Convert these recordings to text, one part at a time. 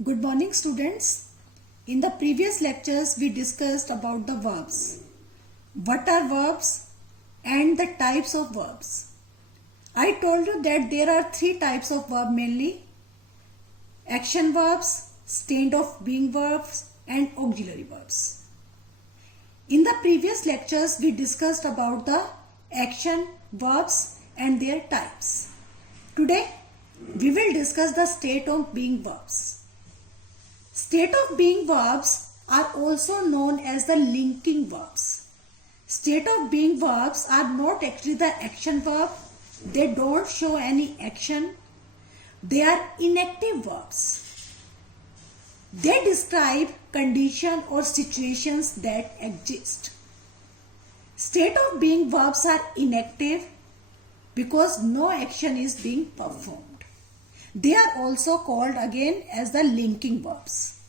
Good morning, students. In the previous lectures, we discussed about the verbs. What are verbs and the types of verbs? I told you that there are three types of verb mainly: action verbs, state of being verbs, and auxiliary verbs. In the previous lectures, we discussed about the action verbs and their types. Today, we will discuss the state of being verbs. State of being verbs are also known as the linking verbs. State of being verbs are not actually the action verb. They don't show any action. They are inactive verbs. They describe condition or situations that exist. State of being verbs are inactive because no action is being performed. They are also called again as the linking verbs.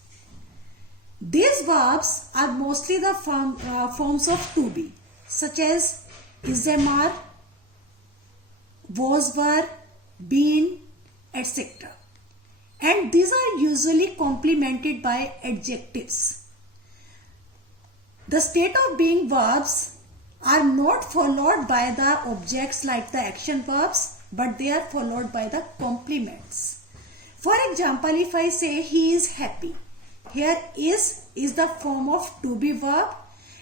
These verbs are mostly the forms of to be, such as is, are, was, were, been, etc. And these are usually complemented by adjectives. The state of being verbs are not followed by the objects like the action verbs, but they are followed by the complements. For example, if I say he is happy, here is the form of to be verb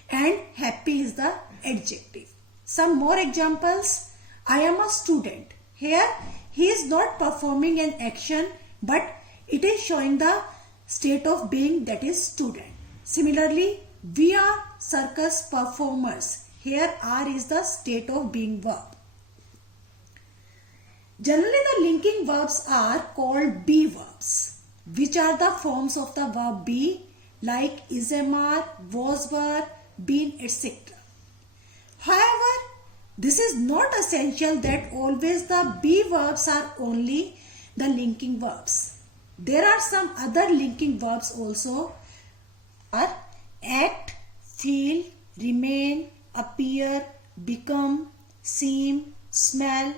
and happy is the adjective. Some more examples. I am a student. Here he is not performing an action, but it is showing the state of being, that is student. Similarly, we are circus performers. Here are is the state of being verb. Generally, the linking verbs are called be verbs, which are the forms of the verb be, like is, are, was, were, been, etc. However, this is not essential that always the be verbs are only the linking verbs. There are some other linking verbs also, are act, feel, remain, appear, become, seem, smell,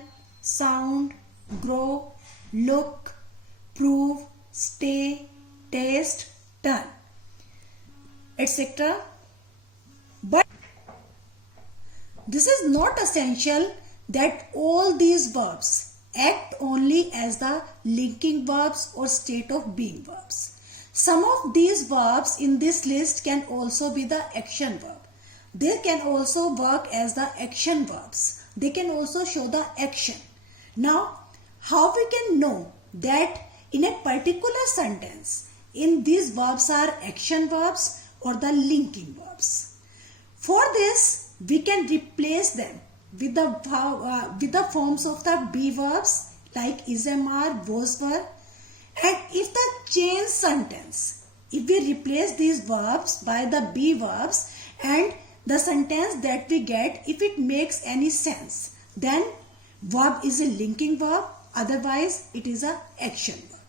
sound, grow, look, prove, stay, taste, turn, etc. But this is not essential that all these verbs act only as the linking verbs or state of being verbs. Some of these verbs in this list can also be the action verb. They can also work as the action verbs. They can also show the action. Now, how we can know that in a particular sentence, in these verbs are action verbs or the linking verbs? For this, we can replace them with the forms of the be verbs like is, are, was, were. And if the change sentence, if we replace these verbs by the be verbs and the sentence that we get, if it makes any sense, then verb is a linking verb, otherwise it is a action verb.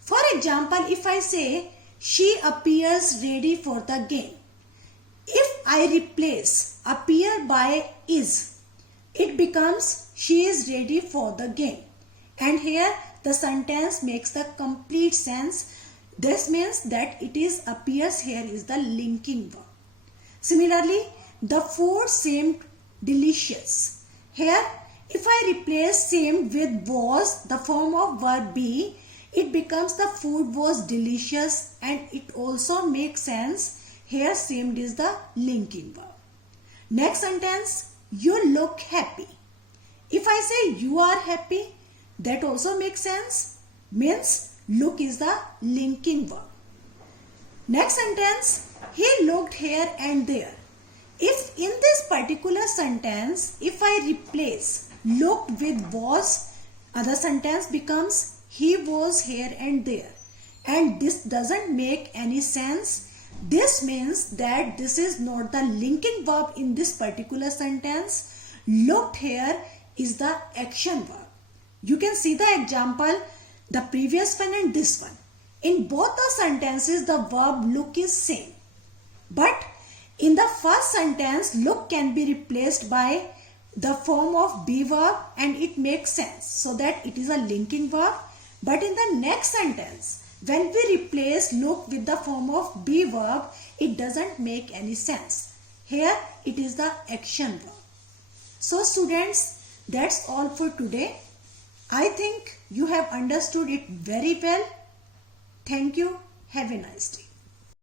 For example, if I say she appears ready for the game, if I replace appear by is, it becomes she is ready for the game. And here the sentence makes the complete sense. This means that it is appears here is the linking verb. Similarly, the food seemed delicious. Here, if I replace seemed with was, the form of verb be, it becomes the food was delicious, and it also makes sense. Here seemed is the linking verb. Next sentence, you look happy. If I say you are happy, that also makes sense. Means look is the linking verb. Next sentence, he looked here and there. If in this particular sentence, if I replace looked with was, other sentence becomes he was here and there. And this doesn't make any sense. This means that this is not the linking verb in this particular sentence. Looked here is the action verb. You can see the example, the previous one and this one. In both the sentences, the verb look is same. But in the first sentence, look can be replaced by the form of be verb and it makes sense, so that it is a linking verb. But in the next sentence, when we replace look with the form of be verb, it doesn't make any sense. Here it is the action verb. So students, that's all for today. I think you have understood it very well. Thank you. Have a nice day.